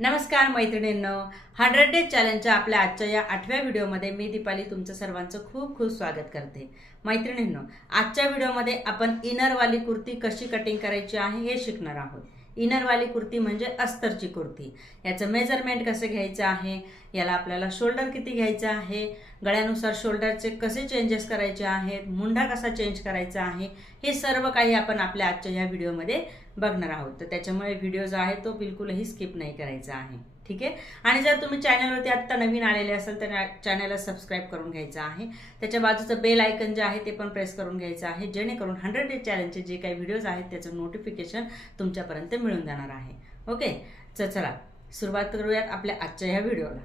नमस्कार मैत्रिणींनो hundred days चॅलेंजच्या आपल्या आजच्या या आठव्या व्हिडिओमध्ये मी दीपाली तुमचं सर्वांचं खूप खूप स्वागत करते. मैत्रिणींनो आजच्या व्हिडिओमध्ये आपण इनरवाली कुर्ती कशी कटिंग करायची आहे हे शिकणार आहोत. इनरवाली कुर्ती म्हणजे अस्तरची कुर्ती. याचं मेजरमेंट कसं घ्यायचं आहे? याला आपल्याला शोल्डर किती घ्यायचं आहे? गळ्यानुसार शोल्डरचे कसे चेंजेस करायचे आहेत? मुंडा कसा चेंज करायचा आहे? हे सर्व काही आपण आपल्या आजच्या या व्हिडिओमध्ये बघणार आहोत. तर त्याच्यामुळे व्हिडिओ जो आहे तो बिलकुलही स्किप नाही करायचा आहे. ठीक आहे? आणि जर तुम्ही चॅनलवरती आत्ता नवीन आलेले असाल तर चॅनलला सबस्क्राईब करून घ्यायचं आहे. त्याच्या बाजूचं बेल आयकन जे आहे ते पण प्रेस करून घ्यायचं आहे. जेणेकरून हंड्रेड डे चॅलेंजचे जे काही व्हिडिओज आहेत त्याचं नोटिफिकेशन तुमच्यापर्यंत मिळून जाणार आहे. ओके तर चला. सुरुवात करूयात आपल्या आजच्या ह्या व्हिडिओला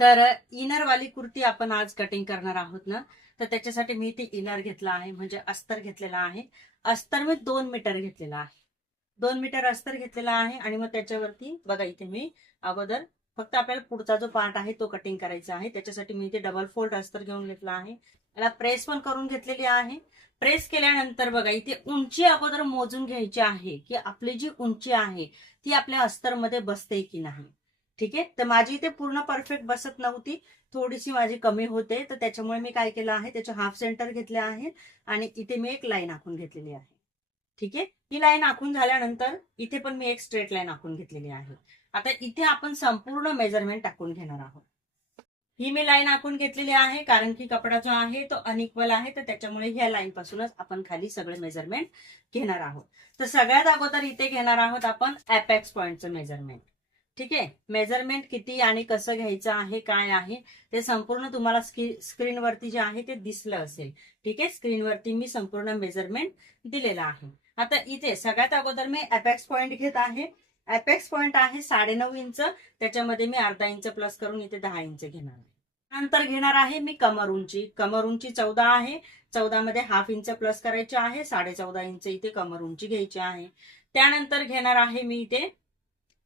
तर इनरवाली कुर्ती आपण आज कटिंग करणार आहोत ना? तर त्याच्यासाठी मी ते इनर घेतला आहे म्हणजे अस्तर घेतलेला आहे. अस्तर मी दोन मीटर घेतलेला आहे. दोन मीटर अस्तर घेतलेला आहे आणि मग त्याच्यावरती बघा इथे मी अगोदर फक्त आपल्याला पुढचा जो पार्ट आहे तो कटिंग करायचा आहे. त्याच्यासाठी मी इथे डबल फोल्ड अस्तर घेऊन घेतला आहे. याला प्रेस पण करून घेतलेली आहे. प्रेस केल्यानंतर बघा इथे उंची अगोदर मोजून घ्यायची आहे की आपली जी उंची आहे ती आपल्या अस्तरमध्ये बसते की नाही. ठीक आहे? तर माझी इथे पूर्ण परफेक्ट बसत नव्हती. थोडीशी माझी कमी होते. तर त्याच्यामुळे मी काय केलं आहे? त्याचे हाफ सेंटर घेतले आहे आणि इथे मी एक लाईन आखून घेतलेली आहे. ठीक आहे? ही लाईन आखून झाल्यानंतर इथे पण मी एक स्ट्रेट लाईन आखून घेतलेली आहे. आता इथे आपण संपूर्ण मेजरमेंट टाकून घेणार आहोत. ही मी लाईन आखून घेतलेली आहे कारण की कपडा जो आहे तो अनइक्वल आहे. तर त्याच्यामुळे ह्या लाईन पासूनच आपण खाली सगळे मेजरमेंट घेणार आहोत. तर सगळ्यात अगोदर इथे घेणार आहोत आपण अपेक्स पॉइंटचं मेजरमेंट ठीक आहे? मेजरमेंट किती आणि कसं घ्यायचं आहे काय आहे ते संपूर्ण तुम्हाला स्क्रीनवरती जे आहे ते दिसलं असेल. ठीक आहे? स्क्रीनवरती मी संपूर्ण मेजरमेंट दिलेलं आहे. आता इथे सगळ्यात अगोदर मी अपेक्स पॉइंट घेत आहे. अपेक्स पॉइंट आहे साडेनऊ इंच. त्याच्यामध्ये मी अर्धा इंच प्लस करून इथे दहा इंच घेणार आहे. नंतर घेणार आहे मी कमर उंची कमर उंची चौदा आहे. चौदा मध्ये हाफ इंच प्लस करायचे आहे. साडे चौदा इंच इथे कमर उंची घ्यायची आहे. त्यानंतर घेणार आहे मी इथे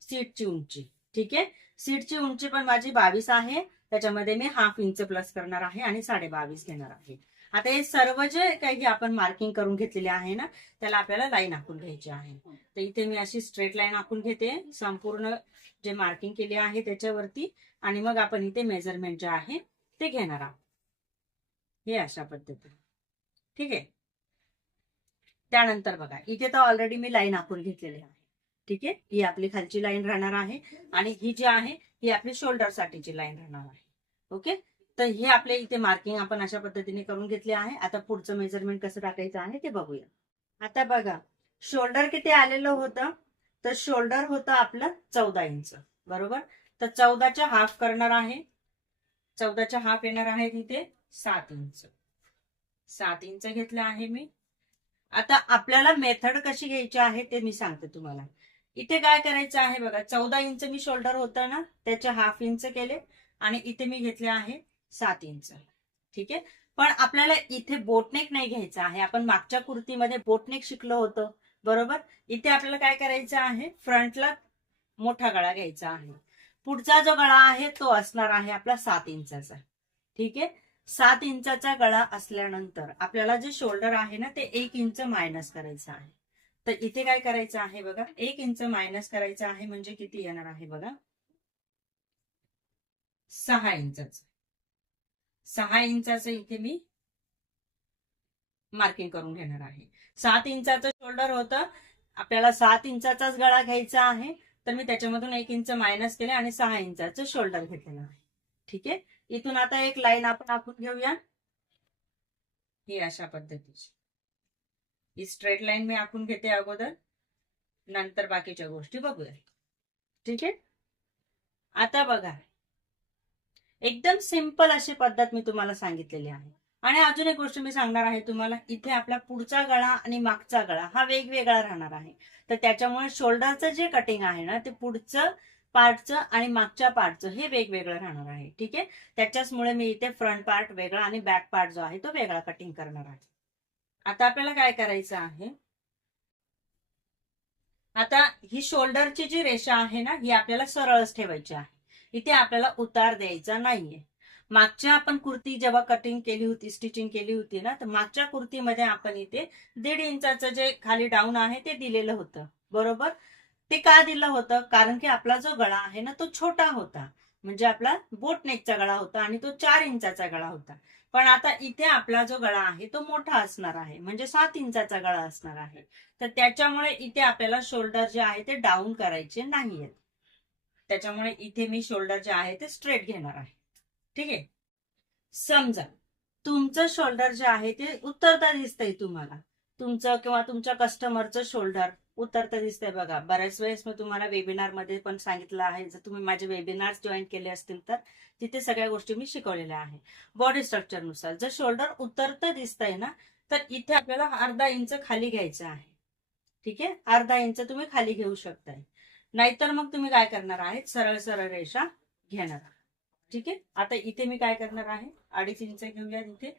सीटची उंची. ठीक आहे? सीटची उंची पण माझी बावीस आहे. त्याच्यामध्ये मी हाफ इंच प्लस करणार आहे आणि साडे बावीस घेणार आहे. आता हे सर्व जे काही आपण मार्किंग करून घेतलेले आहे ना त्याला आपल्याला लाईन आखून घ्यायची आहे. तर इथे मी अशी स्ट्रेट लाईन आखून घेते. संपूर्ण जे मार्किंग केले आहे त्याच्यावरती आणि मग आपण इथे मेजरमेंट जे आहे ते घेणार आहोत. हे अशा पद्धतीने. ठीक आहे? त्यानंतर बघा इथे तर ऑलरेडी मी लाईन आखून घेतलेली आहे. ठीक आहे? ही आपली खालची लाईन राहणार आहे. आणि ही जी आहे ही आपली शोल्डर साठीची लाईन राहणार आहे. ओके? तर हे आपले इथे मार्किंग आपण अशा पद्धतीने करून घेतले आहे. आता पुढचं मेजरमेंट कसं टाकायचं आहे ते बघूया. आता बघा शोल्डर किती आलेलं होतं? तर शोल्डर होतं आपलं चौदा इंच बरोबर? तर चौदाच्या हाफ करणार आहे. चौदाच्या हाफ येणार आहे तिथे सात इंच सात इंच घेतलं आहे मी. आता आपल्याला मेथड कशी घ्यायची आहे ते मी सांगते तुम्हाला. इथे काय करायचं आहे बघा चौदा इंच मी शोल्डर होतं ना त्याचे हाफ इंच केले आणि इथे मी घेतले आहे सात इंच. ठीक आहे? पण आपल्याला इथे बोटनेक नाही घ्यायचं आहे. आपण मागच्या कुर्तीमध्ये बोटनेक शिकलो होतो. बरोबर? इथे आपल्याला काय करायचं आहे? फ्रंटला मोठा गळा घ्यायचा आहे. पुढचा जो गळा आहे तो असणार आहे आपला सात इंचाचा. ठीक आहे? सात इंचाचा गळा असल्यानंतर आपल्याला जे शोल्डर आहे ना ते एक इंच मायनस करायचं आहे. तर इथे काय करायचं आहे बघा एक इंच मायनस करायचं आहे म्हणजे किती येणार आहे बघा? सहा इंचाच. सहा इंचाचं इथे मी मार्किंग करून घेणार आहे. सात इंचाचं शोल्डर होतं. आपल्याला सात इंचाचाच गळा घ्यायचा आहे. तर मी त्याच्यामधून एक इंच मायनस केले आणि सहा इंचाचं शोल्डर घेतलेलं आहे. ठीक आहे? इथून आता एक लाईन आपण आखून घेऊया. ही अशा पद्धतीची. ही स्ट्रेट लाईन मी आखून घेते अगोदर. नंतर बाकीच्या गोष्टी बघूया. ठीक आहे? आता बघा. एकदम सिंपल अशी पद्धत मी तुम्हाला सांगितलेली आहे. आणि अजून एक गोष्ट मी सांगणार आहे तुम्हाला. इथे आपला पुढचा गळा आणि मागचा गळा हा वेगवेगळा राहणार आहे. तर त्याच्यामुळे शोल्डरचं जे कटिंग आहे ना ते पुढचं पार्टचं आणि मागच्या पार्टचं हे वेगवेगळं राहणार आहे. ठीक आहे? त्याच्याचमुळे मी इथे फ्रंट पार्ट वेगळा आणि बॅक पार्ट जो आहे तो वेगळा कटिंग करणार आहे. आता आपल्याला काय करायचं आहे? आता ही शोल्डरची जी रेषा आहे ना ही आपल्याला सरळच ठेवायची आहे. इथे आपल्याला उतार द्यायचा नाहीये. मागच्या आपण कुर्ती जेव्हा कटिंग केली होती स्टिचिंग केली होती ना तर मागच्या कुर्तीमध्ये आपण इथे दीड इंचाचं जे खाली डाऊन आहे ते दिलेलं होतं. बरोबर? ते का दिलं होतं? कारण की आपला जो गळा आहे ना तो छोटा होता. म्हणजे आपला बोट नेकचा गळा होता आणि तो चार इंचाचा गळा होता. पण आता इथे आपला जो गळा आहे तो मोठा असणार आहे. म्हणजे सात इंचाचा गळा असणार आहे. तर त्याच्यामुळे इथे आपल्याला शोल्डर जे आहे ते डाऊन करायचे नाहीयेत त्याच्यामुळे इथे मी शोल्डर जे आहे ते स्ट्रेट घेणार आहे. ठीक आहे? समजा तुमचं शोल्डर जे आहे ते उतरता दिसतंय तुम्हाला. तुमचं किंवा तुमच्या कस्टमरचं शोल्डर उतरतं दिसतंय बघा. बऱ्याच वेळेस मी तुम्हाला वेबिनारमध्ये पण सांगितलं आहे. जर तुम्ही माझे वेबिनार्स जॉईन केले असतील तर तिथे सगळ्या गोष्टी मी शिकवलेल्या आहे. बॉडी स्ट्रक्चरनुसार जर शोल्डर उतरतं दिसतंय ना तर इथे आपल्याला अर्धा इंच खाली घ्यायचं आहे. ठीक आहे? अर्धा इंच तुम्ही खाली घेऊ शकताय. नाहीतर मग तुम्ही काय करणार आहे? सरळ सरळ रेषा घेणार ठीक आहे? आता इथे मी काय करणार आहे? अडीच इंच घेऊया इथे.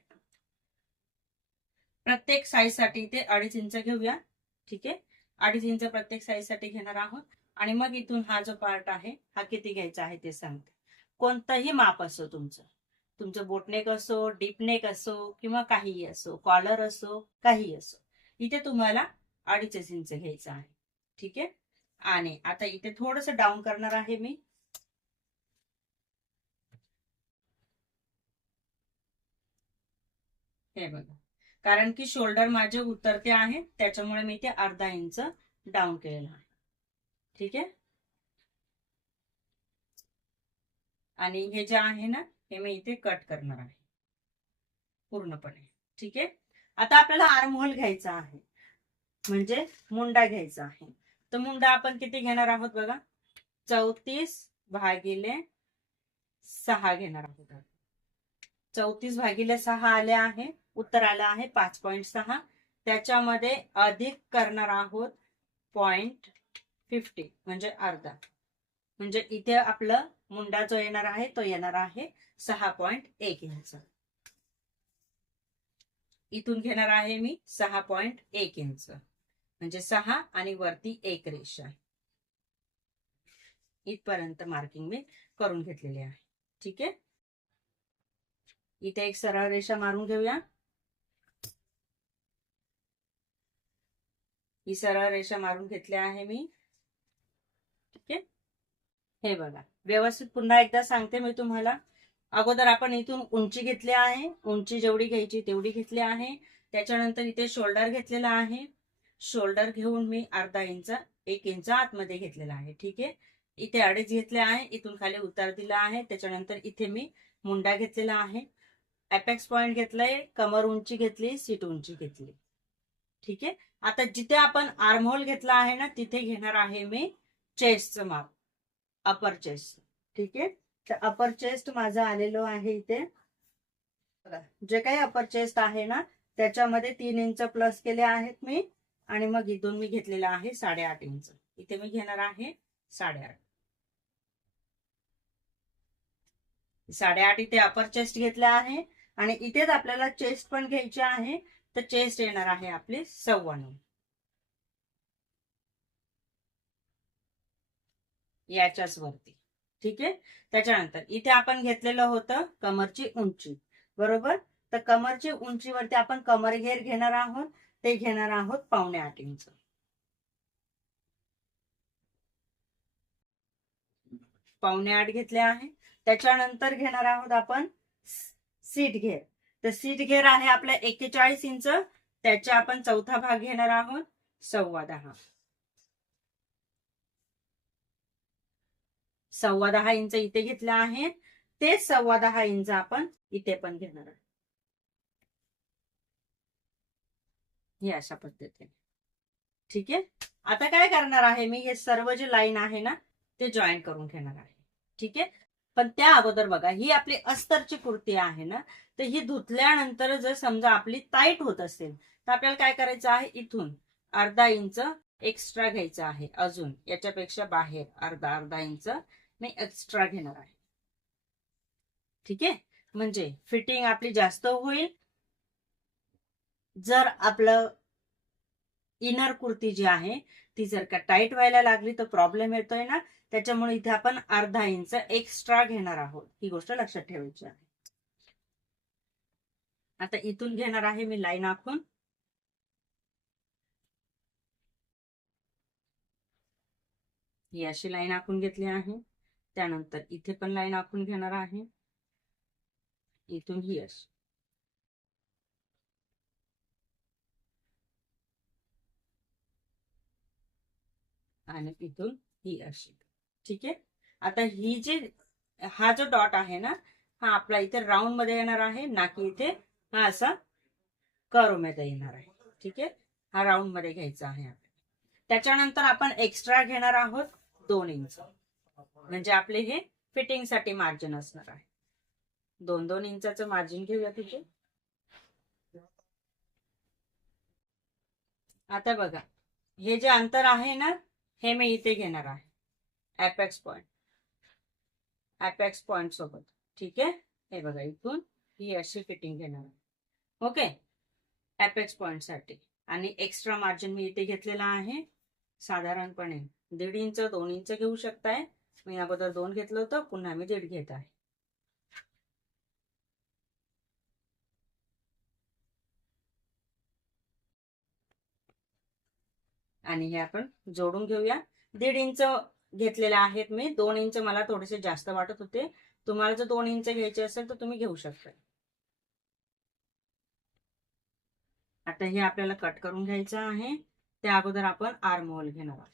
प्रत्येक साईजसाठी इथे अडीच इंच घेऊया. ठीक आहे? अडीच इंच प्रत्येक साईजसाठी घेणार आहोत. आणि मग इथून हा जो पार्ट आहे हा किती घ्यायचा आहे ते सांगते. कोणतंही माप असो तुमचं. तुमचं बोटनेक असो डीपनेक असो किंवा काहीही असो कॉलर असो काही असो. इथे तुम्हाला अडीच इंच घ्यायचं आहे. ठीक आहे? आणि आता इथे थोडस डाऊन करणार आहे मी. हे बघा. कारण की शोल्डर माझे उतरते आहे त्याच्यामुळे मी ते अर्धा इंच डाऊन केलेलं आहे. ठीक आहे? आणि हे जे आहे ना हे मी इथे कट करणार आहे. पूर्णपणे. ठीक आहे? आता आपल्याला आर्महोल घ्यायचा आहे. म्हणजे मुंडा घ्यायचा आहे. तर मुंडा आपण किती घेणार आहोत बघा? चौतीस भागिले सहा घेणार आहोत. चौतीस भागिले सहा आले आहे. उत्तर आलं आहे पाच पॉईंट सहा. त्याच्यामध्ये अधिक करणार आहोत पॉइंट फिफ्टी म्हणजे अर्धा. म्हणजे इथे आपलं मुंडा जो येणार आहे तो येणार आहे सहा पॉइंट एक इंच. इथून घेणार आहे मी सहा पॉइंट एक इंच. म्हणजे सहा आणि वरती एक रेषा. इथपर्यंत मार्किंग मी करून घेतलेली आहे. ठीक आहे? इथे एक सरळ रेषा मारून घेऊया. ही सरळ रेषा मारून घेतल्या आहे मी. ठीक आहे? हे बघा. व्यवस्थित पुन्हा एकदा सांगते मी तुम्हाला. अगोदर आपण इथून उंची घेतली आहे. उंची जेवढी घ्यायची तेवढी घेतली आहे. त्याच्यानंतर इथे शोल्डर घेतलेला आहे. शोल्डर घेऊन मी अर्धा इंच एक इंच आतमध्ये घेतलेला आहे. ठीक आहे? इथे अडीच घेतले आहे. इथून खाली उतार दिला आहे. त्याच्यानंतर इथे मी मुंडा घेतलेला आहे. अपेक्स पॉइंट घेतलाय. कमर उंची घेतली. सीट उंची घेतली. ठीक आहे? आता जिथे आपण आर्महोल घेतला आहे ना तिथे घेणार आहे मी चेस्टचं माप. अपर चेस्ट ठीक आहे? तर अपर चेस्ट माझं आलेलो आहे इथे. जे काही अपर चेस्ट आहे ना त्याच्यामध्ये तीन इंच प्लस केले आहेत मी. आणि मग इथून मी घेतलेला आहे साडेआठ इंच. इथे मी घेणार आहे साडेआठ. साडेआठ इथे अपर चेस्ट घेतला आहे. आणि इथेच आपल्याला चेस्ट पण घ्यायची आहे. तर चेस्ट येणार आहे आपली सव्वाण्णव याच्याच वरती. ठीक आहे? त्याच्यानंतर इथे आपण घेतलेलं होतं कमरची उंची. बरोबर? तर कमरची उंचीवरती आपण कमर घेर घेणार आहोत. ते घेणार आहोत पावणे आठ इंच. पावणे आठ घेतले आहे. त्याच्यानंतर घेणार आहोत आपण सीट घेर. तर सीट घेर आहे आपल्या एक्केचाळीस इंच. त्याचा आपण चौथा भाग घेणार आहोत सव्वा दहा. सव्वा दहा इंच इथे घेतले आहे. ते सव्वा दहा इंच आपण इथे पण घेणार आहोत. हे अशा पद्धतीने. ठीक आहे? आता काय करणार आहे मी? हे सर्व जे लाईन आहे ना ते जॉईन करून घेणार आहे. ठीक आहे? पण त्या अगोदर बघा ही आपली अस्तरची कुर्ती आहे ना तर ही धुतल्यानंतर जर समजा आपली टाईट होत असेल तर आपल्याला काय करायचं आहे? इथून अर्धा इंच एक्स्ट्रा घ्यायचं आहे अजून. याच्यापेक्षा बाहेर अर्धा अर्धा इंच मी एक्स्ट्रा घेणार आहे. ठीक आहे? म्हणजे फिटिंग आपली जास्त होईल. जर आपलं इनर कुर्ती जी आहे ती जर का टाईट व्हायला लागली तर प्रॉब्लेम येतोय ना. त्याच्यामुळे इथे आपण अर्धा इंच एक्स्ट्रा घेणार आहोत. ही गोष्ट लक्षात ठेवायची आहे. आता इथून घेणार आहे मी लाईन आखून. ही अशी लाईन आखून घेतली आहे. त्यानंतर इथे पण लाईन आखून घेणार आहे. इथून ही अशी. आणि इथून ही अशी. ठीक आहे? आता ही जी हा जो डॉट आहे ना हा आपला इथे राऊंडमध्ये येणार आहे ना की इथे हा असा कर्वमध्ये येणार आहे. ठीक आहे? हा राऊंडमध्ये घ्यायचा आहे त्याच्यानंतर आपण एक्स्ट्रा घेणार आहोत दोन इंच म्हणजे आपले हे फिटिंगसाठी मार्जिन असणार आहे. दोन दोन इंचाचं मार्जिन घेऊया तिथे. आता बघा. हे जे अंतर आहे ना हे मी इथे घेणार आहे. ऍपेक्स पॉइंट ऍपेक्स पॉइंट सोबत. ठीक आहे? हे बघा इथून. ही अशी फिटिंग घेणार आहे. ओके ॲपेक्स पॉइंटसाठी. आणि एक्स्ट्रा मार्जिन मी इथे घेतलेला आहे. साधारणपणे दीड इंच दोन इंच घेऊ शकताय. मी अगोदर दोन घेतलं होतं. पुन्हा मी दीड घेत आहे. आणि हे आपण जोडून घेऊया. दीड इंच घेतलेले आहेत मी. दोन इंच मला थोडेसे जास्त वाटत होते. तुम्हाला जर दोन इंच घ्यायचे असेल तर तुम्ही घेऊ शकता. आता हे आपल्याला कट करून घ्यायचं आहे. त्या अगोदर आपण आर्म होल घेणार आहोत.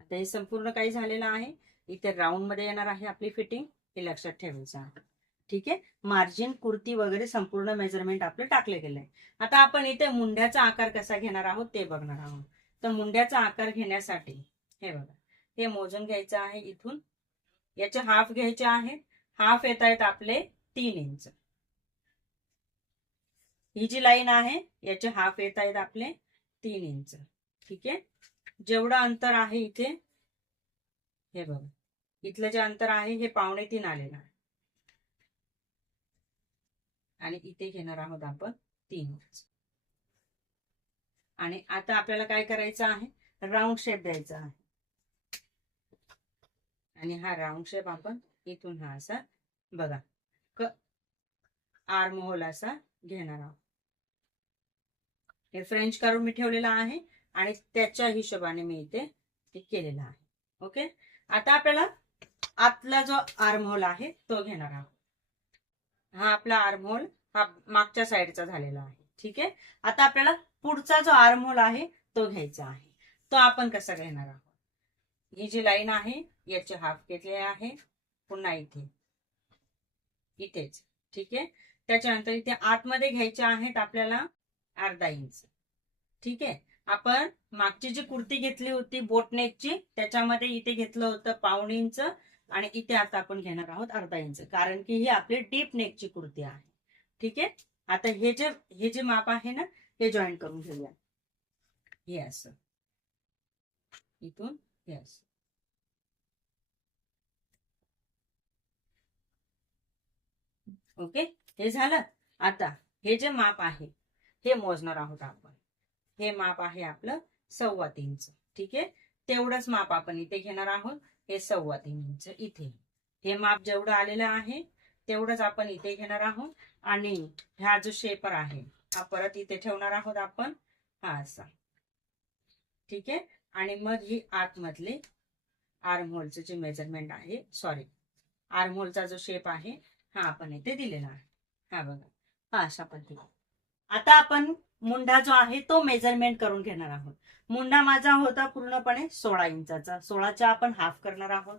आता हे संपूर्ण काही झालेलं आहे. इथे राऊंडमध्ये येणार आहे आपली फिटिंग हे लक्षात ठेवायचं आहे. ठीक आहे? मार्जिन कुर्ती वगैरे संपूर्ण मेजरमेंट आपलं टाकले गेले आता आपण इथे मुंड्याचा आकार कसा घेणार आहोत ते बघणार आहोत. तर मुंड्याचा आकार घेण्यासाठी हे बघा. हे मोजून घ्यायचं आहे इथून. याचे हाफ घ्यायचे आहेत हाफ येत आहेत आपले तीन इंच ही जी लाईन आहे याचे हाफ येत आहेत आपले तीन इंच ठीक आहे? जेवढं अंतर आहे इथे हे बघा. इथलं जे अंतर आहे हे पावणे तीन आलेलं आहे. आणि इथे घेणार आहोत आपण तीन इंच आणि आता आपल्याला काय करायचं आहे? राऊंड शेप द्यायचा आहे. आणि हा राऊंड शेप आपण इथून हा असा बघा. क आर्म होल असा घेणार आहोत. हे फ्रेंच काढून मी ठेवलेला आहे आणि त्याच्या हिशोबाने मी इथे हे केलेलं आहे. ओके? आता आपल्याला आतला जो आर्म होल आहे तो घेणार आहोत. हा आपला आर्म होल हा मागच्या साईडचा झालेला आहे. ठीक आहे? आता आपल्याला पुढचा जो आर्म होल आहे तो घ्यायचा आहे. तो आपण कसा घेणार आहोत? ही जी लाईन आहे याचे हाफ घेतले आहे. पुन्हा इथे. इथेच. ठीक आहे? त्याच्यानंतर इथे आतमध्ये घ्यायचे आहेत आपल्याला अर्धा इंच. ठीक आहे? आपण मागची जी कुर्ती घेतली होती बोटनेकची त्याच्यामध्ये इथे घेतलं होतं पाऊण इंच आणि इथे आता आपण घेणार आहोत अर्धा इंच. कारण की ही आपली डीप नेकची कुर्ती आहे. ठीक आहे? आता हे जे हे जे माप आहे ना हे जॉईन करून घेऊया. हे असं. इथून हे असं. ओके? हे झालं? आता हे जे माप आहे हे मोजणार आहोत आपण. हे माप आहे आपलं सव्वा तीनच. ठीक आहे? तेवढंच माप आपण इथे घेणार आहोत. हे सव्वा तीन इंच इथे. हे माप जेवढं आलेलं आहे तेवढंच आपण इथे घेणार आहोत. आणि हा जो शेपर आहे हा परत इथे ठेवणार आहोत आपण. हा असा. ठीक आहे? आणि मग ही आतमधले आर्महोलचं जे मेजरमेंट आहे सॉरी आर्महोलचा जो शेप आहे हा आपण इथे दिलेला आहे. हा बघा. हा अशा पद्धतीने. आता आपण मुंडा जो आहे तो मेजरमेंट करून घेणार आहोत. मुंडा माझा होता पूर्णपणे सोळा इंचाचा. सोळाचा आपण हाफ करणार आहोत.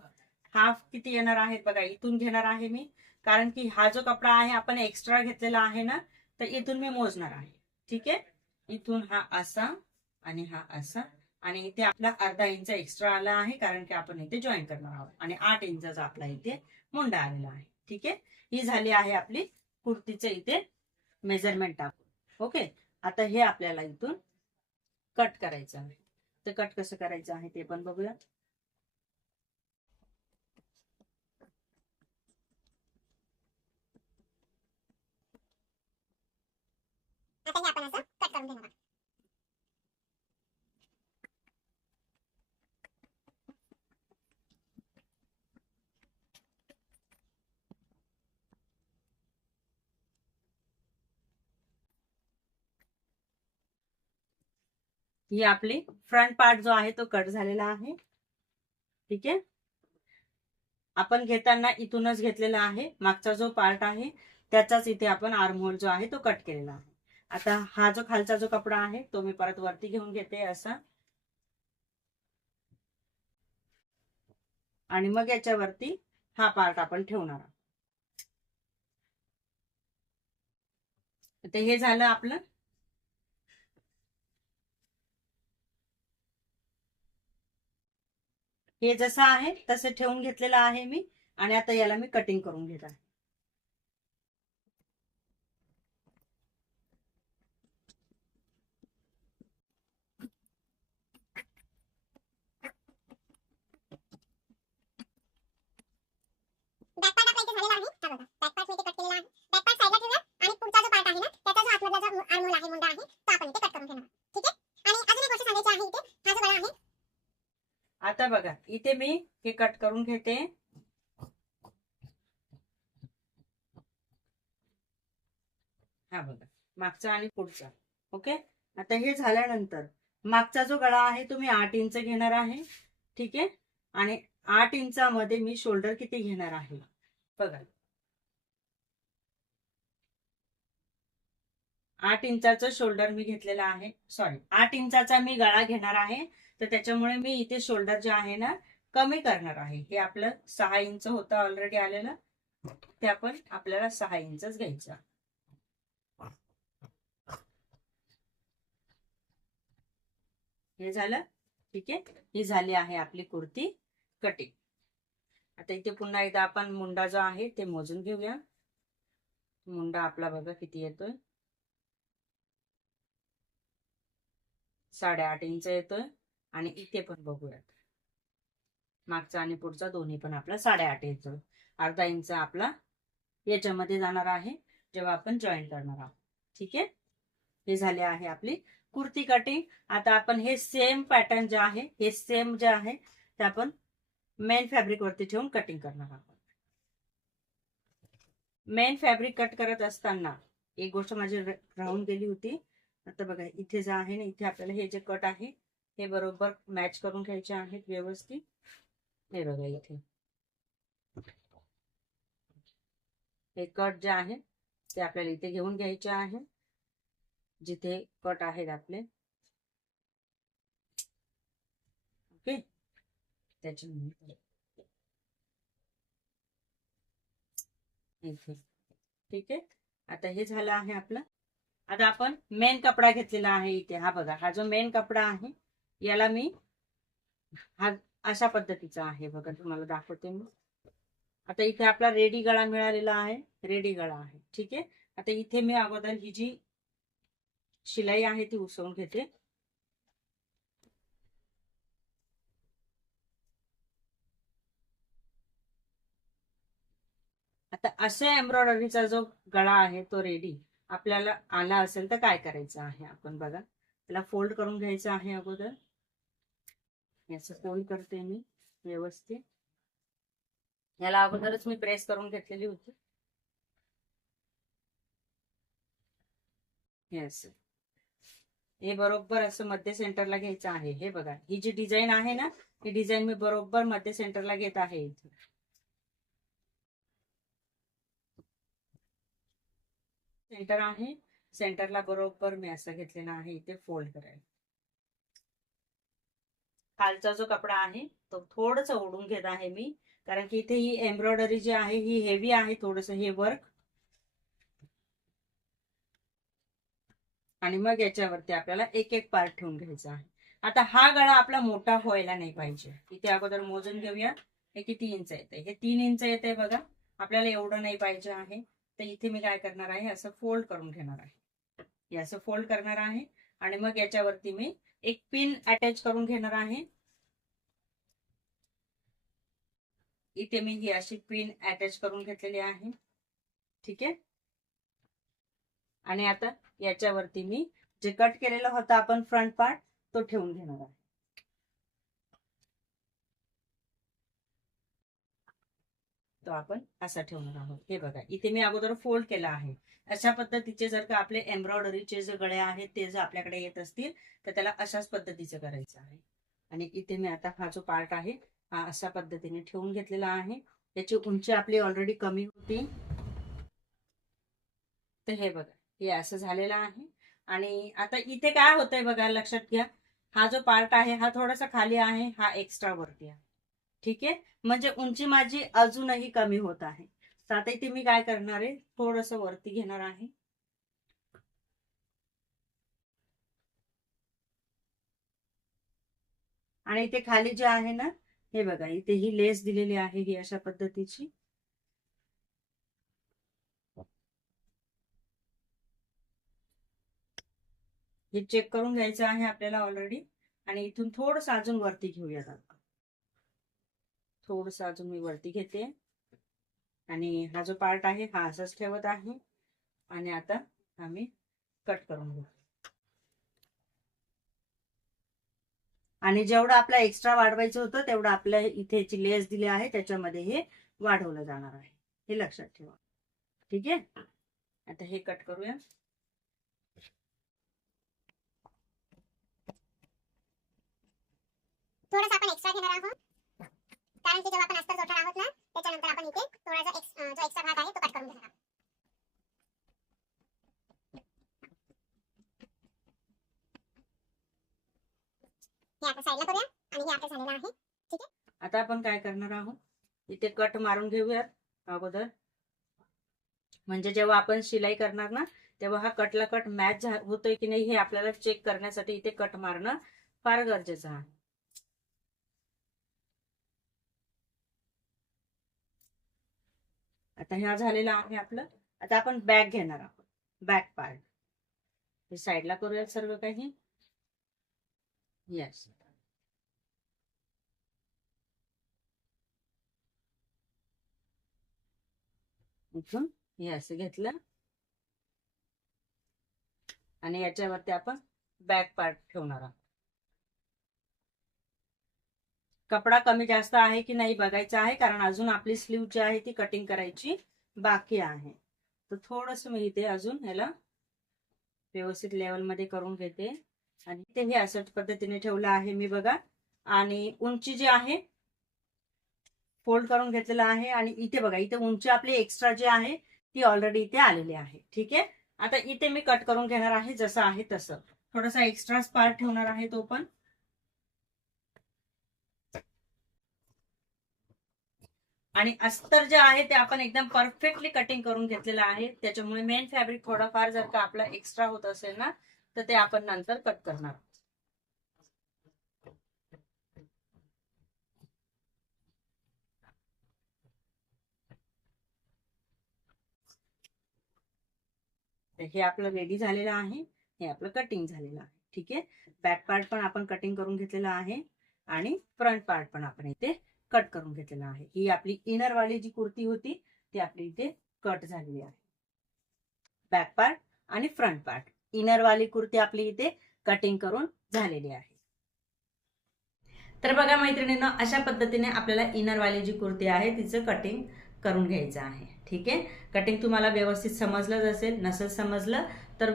हाफ किती येणार आहेत बघा इथून घेणार आहे मी. कारण की हा जो कपडा आहे आपण एक्स्ट्रा घेतलेला आहे ना तर इथून मी मोजणार आहे. ठीक आहे? इथून हा असा आणि हा असा. आणि इथे आपला अर्धा इंच एक्स्ट्रा आला आहे कारण की आपण इथे जॉईन करणार आहोत. आणि आठ इंचाचा आपला इथे मुंडा आलेला आहे. ठीक आहे? ही झाली आहे आपली कुर्तीचं इथे मेजरमेंट टाकून. ओके आता हे आपल्याला इथून कट करायचं आहे. तर कट कसं करायचं आहे ते पण बघूया. आपण असं कट करून घेणार. ही आपली फ्रंट पार्ट जो आहे तो कट झालेला आहे. ठीक आहे? आपण घेताना इथूनच घेतलेला आहे. मागचा जो पार्ट आहे त्याचाच इथे आपण आर्महोल जो आहे तो कट केलेला आहे. आता हा जो खालचा जो कपडा आहे तो मी परत वरती घेऊन घेते असा. आणि मग याच्यावरती हा पार्ट आपण ठेवणार आहोत. हे झालं आपलं हे जसं आहे तसं ठेवून घेतलेलं आहे मी आणि आता याला मी कटिंग करून घेत आहे. आणि पुढचा जो पार्ट आहे ना त्याचा जो आतमधला जो आर्मोल आहे मुंडा आहे तो आपण इथे कट करून घेणार आहोत. ठीक आहे आणि अजून एक गोष्ट सांगायची आहे इथे हा जो गळा आहे आता बघा इथे मी हे कट करून घेते. हा बघा मागचा आणि पुढचा ओके? आता हे झाल्यानंतर मागचा जो गळा आहे तो मी आठ इंच घेणार आहे ठीक आहे? आणि आठ इंचामध्ये मी शोल्डर किती घेणार आहे? बघा. आठ इंचाचं शोल्डर मी घेतलेला आहे सॉरी आठ इंचाचा मी गळा घेणार आहे तर त्याच्यामुळे मी इथे शोल्डर जे आहे ना कमी करणार आहे. हे आपलं सहा इंच होतं ऑलरेडी आलेलं. ते आपण आपल्याला सहा इंचच घ्यायचं हे झालं? ठीक आहे? ही झाली आहे आपली कुर्ती कटिंग आता इथे पुन्हा एकदा आपण मुंडा जो आहे ते मोजून घेऊया. मुंडा आपला बघा किती येतोय? साडेआठ इंच येतोय. आणि इथे पण बघूयात. मागचा आणि पुढचा दोन्ही पण आपला साडेआठ इंच. अर्धा इंच आपला याच्यामध्ये जाणार आहे जेव्हा आपण जॉईन करणार आहोत. ठीक आहे? हे झाले आहे आपली कुर्ती कटिंग आता आपण हे सेम पॅटर्न जे आहे हे सेम जे आहे ते आपण मेन फॅब्रिक वरती ठेवून कटिंग करणार आहोत. मेन फॅब्रिक कट करत असताना एक गोष्ट माझी राहून गेली होती. आता बघा इथे जे आहे ना इथे आपल्याला हे जे कट आहे हे बरोबर मॅच करून घ्यायचे आहेत व्यवस्थित. हे बघा इथे. हे कट जे आहे ते आपल्याला इथे घेऊन घ्यायचे आहे. जिथे कट आहेत आपले. ओके त्याच्यानंतर इथे. ठीक आहे? आता हे झालं आहे आपलं. आता आपण मेन कपडा घेतलेला आहे इथे. हा बघा हा जो मेन कपडा आहे याला मी हा अशा पद्धतीचा आहे. बघा तुम्हाला दाखवते मी. आता इथे आपला रेडी गळा मिळालेला आहे. रेडी गळा आहे. ठीक आहे? आता इथे मी अगोदर ही जी शिलाई आहे ती उसळून घेते. आता अशा एम्ब्रॉयडरीचा जो गळा आहे तो रेडी आपल्याला आला असेल तर काय करायचं आहे आपण बघा. त्याला फोल्ड करून घ्यायचं आहे अगोदर. याचं फोल्ड करते मी? व्यवस्थित. याला अगोदरच मी प्रेस करून घेतलेली होती. हे असं हे बरोबर असं मध्य सेंटरला घ्यायचं आहे. हे बघा ही जी डिझाईन आहे ना ही डिझाईन मी बरोबर मध्य सेंटरला घेत आहे इथे. सेंटर आहे. सेंटरला बरोबर मी असं घेतलेला आहे इथे फोल्ड करायला. खालचा जो कपडा आहे तो थोडस ओढून घेत आहे मी. कारण की इथे ही एम्ब्रॉयडरी जी आहे ही हेवी आहे थोडस हे वर्क आणि मग याच्यावरती आपल्याला एक एक पार्ट ठेवून घ्यायचा आहे. आता हा गळा आपला मोठा व्हायला नाही पाहिजे. इथे अगोदर मोजून घेऊया. हे किती इंच येते हे तीन इंच येते बघा. आपल्याला एवढं नाही पाहिजे आहे. तर इथे मी काय करणार आहे? असं फोल्ड करून घेणार आहे. हे असं फोल्ड करणार आहे. आणि मग याच्यावरती मी एक पिन अटॅच करून घेणार आहे. इथे मी ही अशी पिन अटॅच करून घेतलेली आहे. ठीक आहे? आणि आता याच्यावरती मी जे कट केलेलं होतं आपण फ्रंट पार्ट तो ठेवून घेणार आहे. तो आपण असा ठेवणार आहोत. हे बघा इथे मी अगोदर फोल्ड केला आहे. अशा पद्धतीचे जर का आपले एम्ब्रॉयडरीचे जे गळे आहेत ते जर आपल्याकडे येत असतील तर त्याला अशाच पद्धतीचं करायचं आहे. आणि इथे मी आता हा जो पार्ट आहे हा अशा पद्धतीने ठेवून घेतलेला आहे. याची उंची आपली ऑलरेडी कमी होती. तर हे बघा हे असं झालेलं आहे. आणि आता इथे काय होतंय बघा लक्षात घ्या. हा जो पार्ट आहे हा थोडासा खाली आहे हा एक्स्ट्रा वरती आहे. ठीक आहे? म्हणजे उंची माझी अजूनही कमी होत आहे. तर आता इथे मी काय करणार आहे? थोडस वरती घेणार आहे. आणि इथे खाली जे आहे ना हे बघा इथे ही लेस दिलेली आहे ही अशा पद्धतीची. हे चेक करून घ्यायचं आहे आपल्याला ऑलरेडी आणि इथून थोडस अजून वरती घेऊयात थोडस अजून मी वरती घेते. आणि हा जो पार्ट आहे हा असाच ठेवत आहे. आणि आता आम्ही कट करून घेऊ. आणि जेवढं आपला एक्स्ट्रा वाढवायचं होतं तेवढं आपल्या इथे जी लेस दिली आहे त्याच्यामध्ये हे वाढवलं जाणार आहे. हे लक्षात ठेवा. ठीक आहे? आता हे कट करूया. थोडस आपण एक्स्ट्रा घेणार आहोत. कारण की जेव्हा आपण अस्तर जोडणार आहोत ना त्याच्यानंतर आपण इथे थोडासा जो एक्स्ट्रा भाग आहे तो कट करून घेणार आहोत. हे आता साईडला करूया आणि हे आता झालेलं आहे. आता आपण काय करणार आहोत? इथे कट मारून घेऊयात अगोदर. म्हणजे जेव्हा आपण शिलाई करणार ना तेव्हा हा कटला कट मॅच होतोय की नाही हे आपल्याला चेक करण्यासाठी इथे कट मारणं फार गरजेचं आहे. आता ह्या झालेला आहे आपलं. आता आपण बॅग घेणार आहोत. बॅक पार्ट हे साईडला करूयात सर्व काही. येस इथून हे असं घेतलं. आणि याच्यावरती आपण बॅक पार्ट ठेवणार आहोत. कपडा कमी जास्त आहे की नाही बघायचा आहे कारण अजून आपली स्लीव जी आहे ती कटिंग करायची बाकी आहे. तर थोडस मी इथे अजून ह्याला व्यवस्थित लेवलमध्ये करून घेते. आणि ते हे असं पद्धतीने ठेवलं आहे मी बघा. आणि उंची जी आहे फोल्ड करून घेतलेलं आहे. आणि इथे बघा इथे उंची आपली एक्स्ट्रा जी आहे ती ऑलरेडी इथे आलेली आहे. ठीक आहे? आता इथे मी कट करून घेणार आहे जसं आहे तसं. थोडासा एक्स्ट्रा पार्ट ठेवणार आहे तो पण. आणि अस्तर जे आहे ते आपण एकदम परफेक्टली कटिंग करून घेतलेलं आहे. त्याच्यामुळे मेन फॅब्रिक थोडाफार जर का आपला एक्स्ट्रा होत असेल ना तर ते आपण नंतर कट करणार तर हे आपलं रेडी झालेलं आहे. हे आपलं कटिंग झालेलं आहे. ठीक आहे? बॅक पार्ट पण आपण कटिंग करून घेतलेलं आहे. आणि फ्रंट पार्ट पण आपण इथे कट करून घेतलेलं आहे. ही आपली इनर वाली जी कुर्ती होती ती आपली इथे कट झालेली आहे. बॅक पार्ट आणि फ्रंट पार्ट इनर वाली कुर्ती आपली इथे कटिंग करून झालेली आहे. तर बघा मैत्रिणींनो अशा पद्धतीने आपल्याला इनर वाली जी कुर्ती आहे तिचं कटिंग करून घ्यायचं आहे. ठीक आहे? कटिंग तुम्हाला व्यवस्थित समजलंच असेल नसेल समजलं तर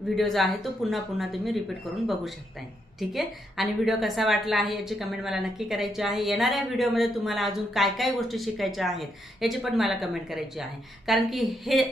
व्हिडिओ जो आहे तो पुन्हा पुन्हा तुम्ही रिपीट करून बघू शकताय. ठीक आहे? आणि व्हिडिओ कसा वाटला आहे याची कमेंट मला नक्की करायची आहे. येणाऱ्या व्हिडिओमध्ये तुम्हाला अजून काय काय गोष्टी शिकायच्या आहेत याची पण मला कमेंट करायची आहे. कारण की हे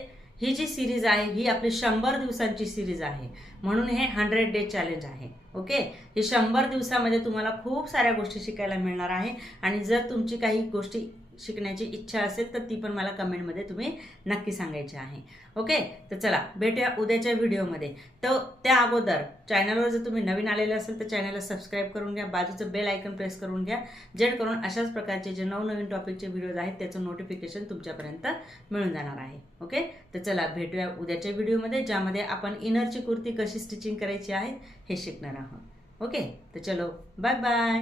ही जी सिरीज आहे ही आपली शंभर दिवसांची सिरीज आहे. म्हणून हे हंड्रेड डे चॅलेंज आहे. ओके हे शंभर दिवसामध्ये तुम्हाला खूप साऱ्या गोष्टी शिकायला मिळणार आहे. आणि जर तुमची काही गोष्टी शिकण्याची इच्छा असेल तर ती पण मला कमेंटमध्ये तुम्ही नक्की सांगायची आहे. ओके? तर चला भेटूया उद्याच्या व्हिडिओमध्ये. तर त्या अगोदर चॅनलवर जर तुम्ही नवीन आलेले असेल तर चॅनलला सबस्क्राईब करून घ्या बाजूचं बेल आयकन प्रेस करून घ्या जेणेकरून अशाच प्रकारचे जे नवनवीन टॉपिकचे व्हिडिओज आहेत त्याचं नोटिफिकेशन तुमच्यापर्यंत मिळून जाणार आहे. ओके? तर चला भेटूया उद्याच्या व्हिडिओमध्ये ज्यामध्ये आपण इनरची कुर्ती कशी स्टिचिंग करायची आहे हे शिकणार आहोत. ओके? तर चलो बाय बाय